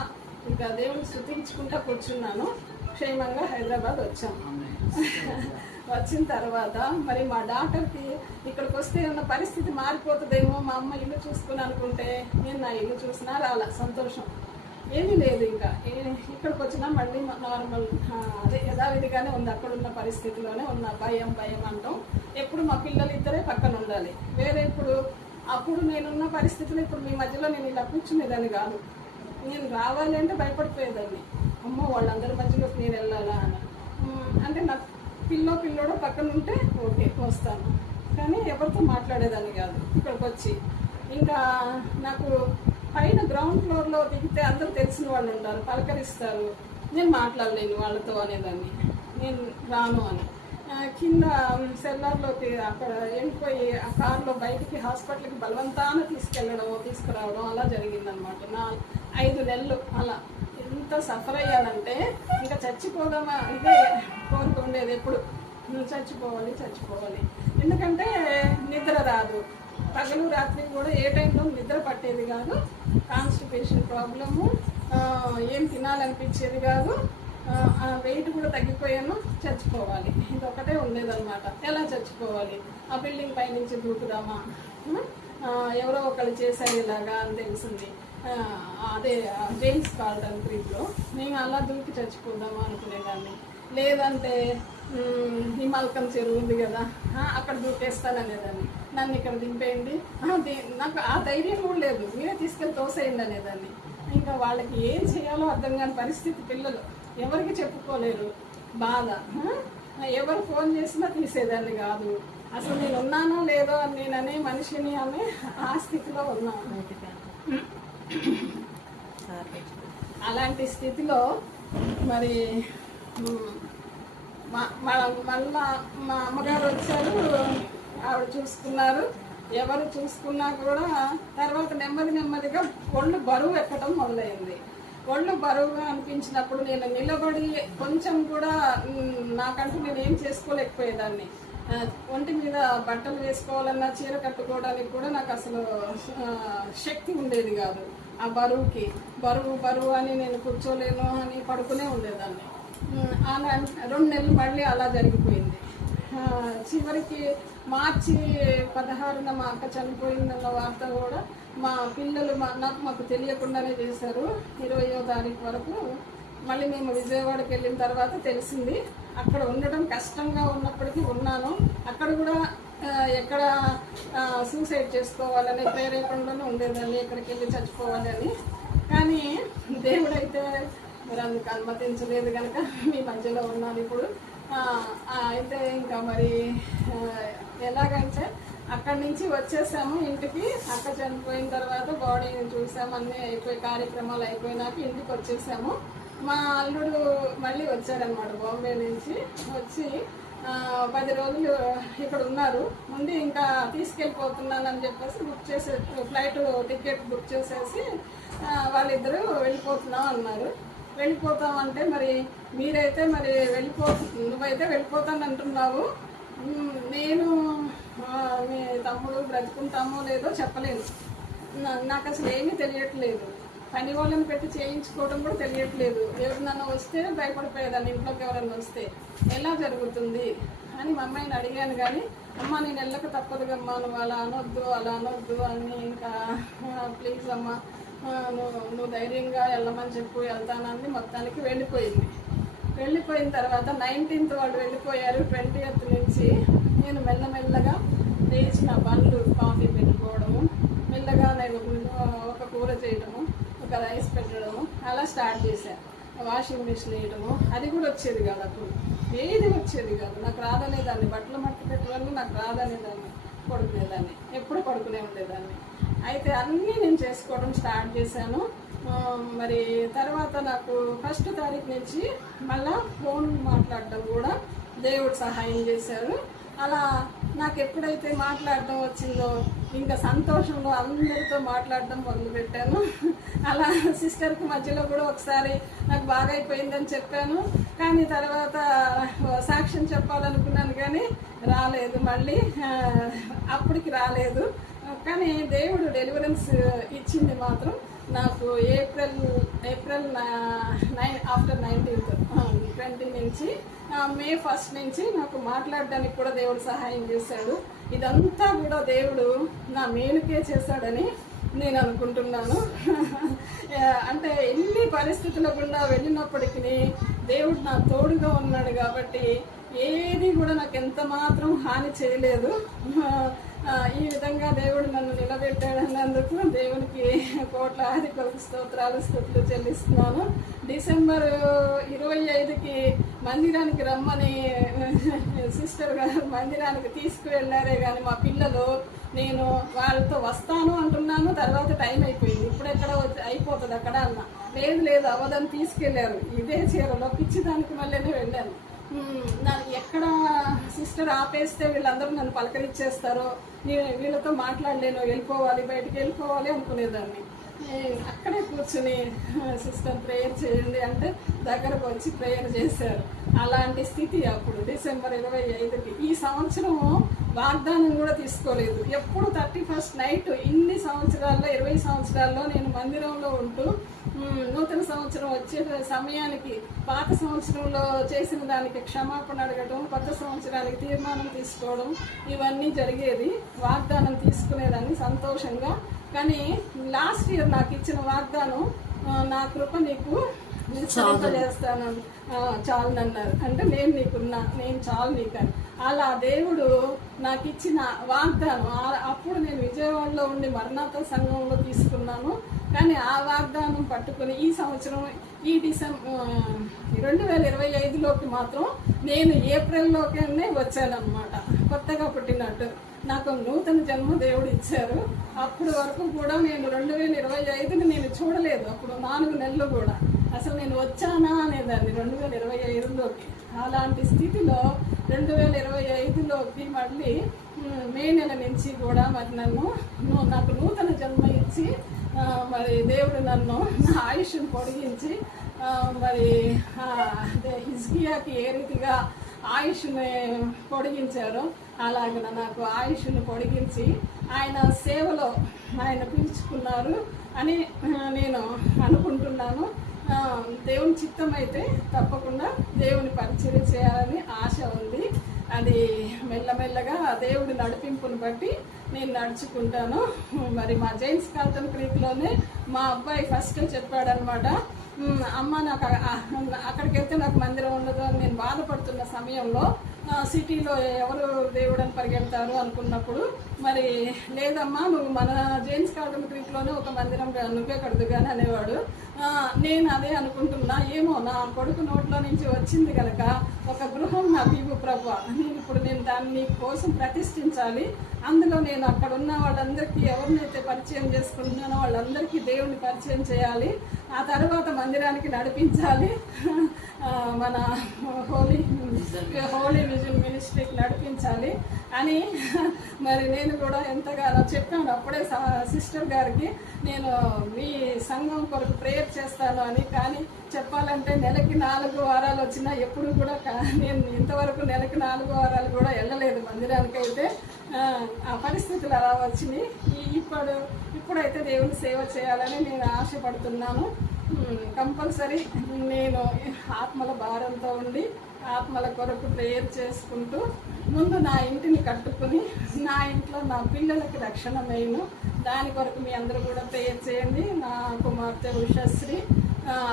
ఇంకా దేవుని స్తుతించుకుంటా కూర్చున్నాను. క్షేమంగా హైదరాబాద్ వచ్చాము. వచ్చిన తర్వాత మరి మా డాక్టర్కి ఇక్కడికి వస్తే ఉన్న పరిస్థితి మారిపోతుందేమో, మా అమ్మ ఇల్లు చూసుకుని అనుకుంటే నేను నా ఇల్లు చూసినా రాలా, సంతోషం ఏమీ లేదు. ఇంకా ఇక్కడికి వచ్చినా మళ్ళీ నార్మల్ అదే యథావిధిగానే ఉంది, అక్కడ ఉన్న పరిస్థితిలోనే ఉన్న. భయం భయం అంటాం, ఎప్పుడు మా పిల్లలు ఇద్దరే పక్కన ఉండాలి. వేరే అప్పుడు నేనున్న పరిస్థితులు ఇప్పుడు మీ మధ్యలో నేను ఇలా కూర్చునేదాన్ని కాదు. నేను రావాలి అంటే భయపడిపోయేదాన్ని, అమ్మో వాళ్ళందరి మధ్యలోకి నేను వెళ్ళాలా అని. అంటే నా పిల్లోడో పక్కన ఉంటే ఓకే వస్తాను, కానీ ఎవరితో మాట్లాడేదాన్ని కాదు. ఇక్కడికి వచ్చి ఇంకా నాకు పైన గ్రౌండ్ ఫ్లోర్లో దిగితే అందరూ తెలిసిన వాళ్ళు ఉంటారు, పలకరిస్తారు, నేను మాట్లాడలేను వాళ్ళతో అనేదాన్ని, నేను రాను అని. కింద సెల్లార్లోకి అక్కడ వెళ్ళిపోయి ఆ కార్లో బయటికి హాస్పిటల్కి బలవంతాన తీసుకురావడం అలా జరిగిందనమాట. 5 నెలలు అలా ఎంత సఫర్ అయ్యానంటే ఇంకా చచ్చిపోదామా ఇదే కోరుకుండేది, ఎప్పుడు చచ్చిపోవాలి. ఎందుకంటే నిద్ర రాదు, పగలు రాత్రి కూడా ఏ టైంలో నిద్ర పట్టేది కాదు, కాన్స్టిపేషన్ ప్రాబ్లము, ఏం తినాలనిపించేది కాదు, వెయిట్ కూడా తగ్గిపోయాను, చచ్చిపోవాలి ఇదొక్కటే ఉండేదన్నమాట. ఎలా చచ్చిపోవాలి, ఆ బిల్డింగ్ పైనుంచి దూకుదామా, ఎవరో ఒకళ్ళు చేశారు ఇలాగా అని తెలిసింది, అదే జేమ్స్ గార్డెన్ క్రీక్లో నేను అలా దూకి చచ్చిపోదామా అనుకునేదాన్ని. లేదంటే హిమాలకం చెరువు ఉంది కదా, అక్కడ దూకేస్తాననేదాన్ని, నన్ను ఇక్కడ దింపేయండి, నాకు ఆ ధైర్యం కూడా లేదు, మీరే తీసుకెళ్ళి తోసేయండి అనేదాన్ని. ఇంకా వాళ్ళకి ఏం చేయాలో అర్థం కాని పరిస్థితి, పిల్లలు ఎవరికి చెప్పుకోలేరు బాధ, ఎవరు ఫోన్ చేసినా తీసేదాన్ని కాదు. అసలు నేను ఉన్నానో లేదో నేననే మనిషిని అనే ఆ స్థితిలో ఉన్నాను. అలాంటి స్థితిలో మరి మళ్ళా మా అమ్మగారు వచ్చారు, ఆవిడ చూసుకున్నారు. ఎవరు చూసుకున్నా కూడా తర్వాత నెమ్మదిగా ఒళ్ళు బరువు ఎక్కడం మొదలైంది. ఒళ్ళు బరువుగా అనిపించినప్పుడు నేను నిలబడి కొంచెం కూడా నాకంటూ నేను ఏం చేసుకోలేకపోయేదాన్ని. ఒంటి మీద బట్టలు వేసుకోవాలన్నా, చీర కట్టుకోవడానికి కూడా నాకు అసలు శక్తి ఉండేది కాదు. ఆ బరువుకి బరువు అని నేను కూర్చోలేను అని పడుకునే ఉండేదాన్ని. అలా 2 నెలలు మళ్ళీ అలా జరిగిపోయింది. చివరికి మార్చి 16న మా అక్క చనిపోయిందన్న వార్త కూడా మా పిల్లలు మాకు తెలియకుండానే చేశారు. 20వ తారీఖు వరకు మళ్ళీ మేము విజయవాడకి వెళ్ళిన తర్వాత తెలిసింది. అక్కడ ఉండడం కష్టంగా ఉన్నప్పటికీ ఉన్నాను. అక్కడ కూడా ఎక్కడ సూసైడ్ చేసుకోవాలనే ప్రేరేపణలోనే ఉండేదాన్ని, ఎక్కడికి వెళ్ళి చచ్చిపోవాలని. కానీ దేవుడైతే మరి అందుకు అనుమతించలేదు కనుక మీ మధ్యలో ఉన్నాను ఇప్పుడు. అయితే ఇంకా మరి ఎలాగంటే అక్కడి నుంచి వచ్చేసాము ఇంటికి. అక్క చనిపోయిన తర్వాత బాడీని చూసాము, అన్నీ అయిపోయి కార్యక్రమాలు అయిపోయినాక ఇంటికి వచ్చేసాము. మా అల్లుడు మళ్ళీ వచ్చారనమాట బాంబే నుంచి. వచ్చి 10 రోజులు ఇక్కడ ఉన్నారు. ముందు ఇంకా తీసుకెళ్ళిపోతున్నానని చెప్పేసి ఫ్లైట్ టికెట్ బుక్ చేసేసి వాళ్ళిద్దరూ వెళ్ళిపోతున్నాం అన్నారు. వెళ్ళిపోతామంటే మరి మీరైతే మరి నువ్వైతే వెళ్ళిపోతాను అంటున్నావు, నేను మీ తమ్ముడు బ్రతుకుంటామో లేదో చెప్పలేను. నాకు అసలు ఏమీ తెలియట్లేదు. పని వాళ్ళని పెట్టి చేయించుకోవడం కూడా తెలియట్లేదు. ఎవరినన్నా వస్తే భయపడిపోయేదాన్ని, ఇంట్లోకి ఎవరన్నా వస్తే ఎలా జరుగుతుంది అని మా అమ్మాయిని అడిగాను. కానీ అమ్మ నేను వెళ్ళక తప్పదుగమ్మా, నువ్వు అలా అనొద్దు అని, ఇంకా ప్లీజ్ అమ్మ నువ్వు ధైర్యంగా వెళ్ళమని చెప్పు, వెళ్తానని మొత్తానికి వెళ్ళిపోయిన తర్వాత 19th వాళ్ళు వెళ్ళిపోయారు. 20th నుంచి నేను మెల్లమెల్లగా లేచి నా పనులు, కాఫీ పెట్టుకోవడము, మెల్లగా నేను ఒక కూర చేయడము, ఒక రైస్ పెట్టడము అలా స్టార్ట్ చేశాను. వాషింగ్ మిషన్ వేయడము అది కూడా వచ్చేది కాదు, అప్పుడు ఏది వచ్చేది కాదు. నాకు రాదనేదాన్ని, బట్టలు మట్టి పెట్టడం నాకు రాదనేదాన్ని, పడుకునేదాన్ని, ఎప్పుడు పడుకునే ఉండేదాన్ని. అయితే అన్నీ నేను చేసుకోవడం స్టార్ట్ చేశాను. మరి తర్వాత నాకు 1వ తారీఖు నుంచి మళ్ళా ఫోన్ మాట్లాడడం కూడా దేవుడు సహాయం చేశారు. అలా నాకు ఎప్పుడైతే మాట్లాడడం వచ్చిందో ఇంకా సంతోషంలో అందరితో మాట్లాడడం మొదలుపెట్టాను. అలా సిస్టర్కి మధ్యలో కూడా ఒకసారి నాకు బాగా అయిపోయిందని చెప్పాను, కానీ తర్వాత సాక్ష్యం చెప్పాలనుకున్నాను కానీ రాలేదు, మళ్ళీ అప్పటికి రాలేదు. కానీ దేవుడు డెలివరెన్స్ ఇచ్చింది మాత్రం నాకు ఏప్రిల్ ఆఫ్టర్ 19th 20 నుంచి మే 1 నుంచి నాకు మాట్లాడడానికి కూడా దేవుడు సహాయం చేశాడు. ఇదంతా కూడా దేవుడు నా మేలుకే చేశాడని నేను అనుకుంటున్నాను. అంటే ఎన్ని పరిస్థితుల గుండా వెళ్ళినప్పటికీ దేవుడు నా తోడుగా ఉన్నాడు కాబట్టి ఏది కూడా నాకు ఎంత మాత్రం హాని చేయలేదు. ఈ విధంగా దేవుడు నన్ను నిలబెట్టాడన్నందుకు దేవునికి కోట్లాది స్తుతులు చెల్లిస్తున్నాను. డిసెంబర్ 25కి మందిరానికి రమ్మని సిస్టర్ గారు మందిరానికి తీసుకువెళ్ళారే కానీ మా పిల్లలు, నేను వాళ్ళతో వస్తాను అంటున్నాను, తర్వాత టైం అయిపోయింది, ఇప్పుడు ఎక్కడ అయిపోతుంది అక్కడ అన్న, లేదు అవదని తీసుకెళ్లారు. ఇదే చీరలో పిచ్చిదానికి మళ్ళీ వెళ్ళాను. ఎక్కడ సిస్టర్ ఆపేస్తే వీళ్ళందరూ నన్ను పలకరించేస్తారో, వీళ్ళతో మాట్లాడలేను, వెళ్ళిపోవాలి, బయటికి వెళ్ళిపోవాలి అనుకునేదాన్ని. అక్కడే కూర్చుని సిస్టర్ ప్రేయర్ చేయండి అంటే దగ్గరకు వచ్చి ప్రేయర్ చేశారు. అలాంటి స్థితి అప్పుడు డిసెంబర్ 25కి. ఈ సంవత్సరం వాగ్దానం కూడా తీసుకోలేదు. ఎప్పుడు 31st నైట్ ఇన్ని సంవత్సరాల్లో 20 సంవత్సరాల్లో నేను మందిరంలో ఉంటూ నూతన సంవత్సరం వచ్చే సమయానికి పాత సంవత్సరంలో చేసిన దానికి క్షమాపణ అడగటం, కొత్త సంవత్సరానికి తీర్మానం తీసుకోవడం ఇవన్నీ జరిగేది. వాగ్దానం తీసుకునేదాన్ని సంతోషంగా. కానీ లాస్ట్ ఇయర్ నాకు ఇచ్చిన వాగ్దానం, నా కృప నీకు చేస్తాను చాలునన్నారు. అంటే నేను నీకున్నా, నేను చాలు నీకని. అలా దేవుడు నాకు ఇచ్చిన వాగ్దానం అప్పుడు నేను విజయవాడలో ఉండి మరణాత సంఘంలో తీసుకున్నాను. కానీ ఆ వాగ్దానం పట్టుకుని ఈ సంవత్సరం ఈ డిసెంబర్ 2025లోకి మాత్రం నేను ఏప్రిల్లోనే వచ్చానన్నమాట. కొత్తగా పుట్టినట్టు నాకు నూతన జన్మ దేవుడు ఇచ్చారు. అప్పుడు వరకు కూడా నేను 2025ని నేను చూడలేదు. అప్పుడు 4 నెలలు కూడా అసలు నేను వచ్చానా అనేదాన్ని 2025లోకి. అలాంటి స్థితిలో 2025లోకి మళ్ళీ మే నెల నుంచి కూడా మరి నాకు నూతన జన్మ ఇచ్చి మరి దేవుడు నన్ను నా ఆయుష్ను పొడిగించి మరి హిజ్కియాకి ఏ రీతిగా ఆయుష్ని పొడిగించారో అలాగే నాకు ఆయుష్ను పొడిగించి ఆయన సేవలో ఆయన పిలుచుకున్నారు అని నేను అనుకుంటున్నాను. దేవుని చిత్తం అయితే తప్పకుండా దేవుని పరిచర్య చేయాలని ఆశ ఉంది. అది మెల్లమెల్లగా దేవుడి నడిపింపుని బట్టి నేను నడుచుకుంటాను. మరి మా జైన్స్ కాల్టన్ క్రీక్లోనే మా అబ్బాయి ఫస్ట్ చెప్పాడనమాట, అమ్మ నాకు అక్కడికైతే నాకు మందిరం ఉండదు అని నేను బాధపడుతున్న సమయంలో సిటీలో ఎవరు దేవుడని పరిగెడతారు అనుకున్నప్పుడు, మరి లేదమ్మా నువ్వు మన జైన్స్ కాల్టన్ క్రీక్లోనే ఒక మందిరం నువ్వే కడదు కానీ అనేవాడు. నేను అదే అనుకుంటున్నా, ఏమో నా కొడుకు నోట్లో నుంచి వచ్చింది కనుక ఒక గృహం నా పీపు ప్రభు, నేను దాన్ని కోసం ప్రతిష్ఠించాలి. అందులో నేను అక్కడ ఉన్న వాళ్ళందరికీ ఎవరినైతే పరిచయం చేసుకుంటున్నానో వాళ్ళందరికీ దేవుని పరిచయం చేయాలి. ఆ తర్వాత మందిరానికి నడిపించాలి, మన హోలీ విజన్ మినిస్ట్రీకి నడిపించాలి అని మరి నేను కూడా ఎంతగానో చెప్పాను. అప్పుడే సిస్టర్ గారికి నేను మీ సంఘం కొరకు ప్రేయర్ చేస్తాను అని. కానీ చెప్పాలంటే నెలకి 4 వారాలు వచ్చినా ఎప్పుడు కూడా నేను ఇంతవరకు నెలకి 4 వారాలు కూడా వెళ్ళలేదు మందిరానికైతే. ఆ పరిస్థితులు అలా వచ్చినాయి. ఇప్పుడైతే దేవుని సేవ చేయాలని నేను ఆశపడుతున్నాను. కంపల్సరీ నేను ఆత్మల భారంతో ఉండి ఆత్మల కొరకు ప్రేయర్ చేసుకుంటూ ముందు నా ఇంటిని కట్టుకుని నా ఇంట్లో నా పిల్లలకి రక్షణ మెయిన్. దాని కొరకు మీ అందరూ కూడా ప్రేయర్ చేయండి. నా కుమార్తె ఉషశ్రీ,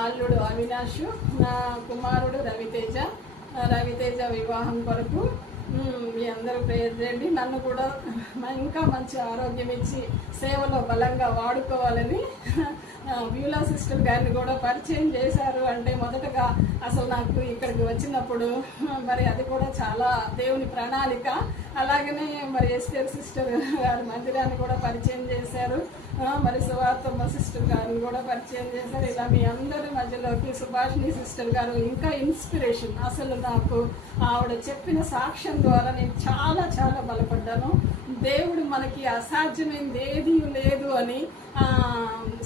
అల్లుడు అవినాష్, నా కుమారుడు రవితేజ వివాహం కొరకు మీ అందరూ ప్రేయర్ చేయండి. నన్ను కూడా ఇంకా మంచి ఆరోగ్యం ఇచ్చి సేవలో బలంగా వాడుకోవాలని బ్యూలా సిస్టర్ గారిని కూడా పరిచయం చేశారు. అంటే మొదటగా అసలు నాకు ఇక్కడికి వచ్చినప్పుడు మరి అది కూడా చాలా దేవుని ప్రణాళిక. అలాగనే మరి ఎస్టర్ సిస్టర్ గారు మందిరాన్ని కూడా పరిచయం చేశారు. మరి సువార్తమ్మ సిస్టర్ గారిని కూడా పరిచయం చేశారు. ఇలా మీ అందరి మధ్యలోకి సుభాషిణి సిస్టర్ గారు ఇంకా ఇన్స్పిరేషన్. అసలు నాకు ఆవిడ చెప్పిన సాక్ష్యం ద్వారా నేను చాలా చాలా బలపడ్డాను. దేవుడు మనకి అసాధ్యమైనది ఏది లేదు అని,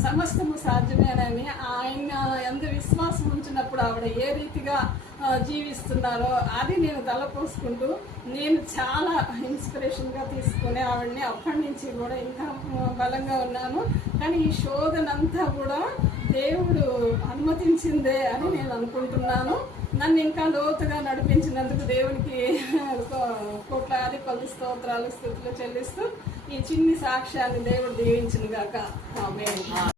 సమస్తము సాధ్యమేనని ఆయన ఎంత విశ్వాసం ఉంచినప్పుడు ఆవిడ ఏ రీతిగా జీవిస్తున్నారో అది నేను తలపోసుకుంటూ నేను చాలా ఇన్స్పిరేషన్గా తీసుకుని ఆవిడని అప్పటి నుంచి కూడా ఇంకా బలంగా ఉన్నాను. కానీ ఈ శోధనంతా కూడా దేవుడు అనుమతించిందే అని నేను అనుకుంటున్నాను. నన్ను ఇంకా లోతుగా నడిపించినందుకు దేవునికి కోట్లాది కొద్ది స్తోత్రాలు స్తుతులు చెల్లిస్తూ ఈ చిన్ని సాక్ష్యాన్ని దేవుడు దీవించును గాక. ఆమేన్.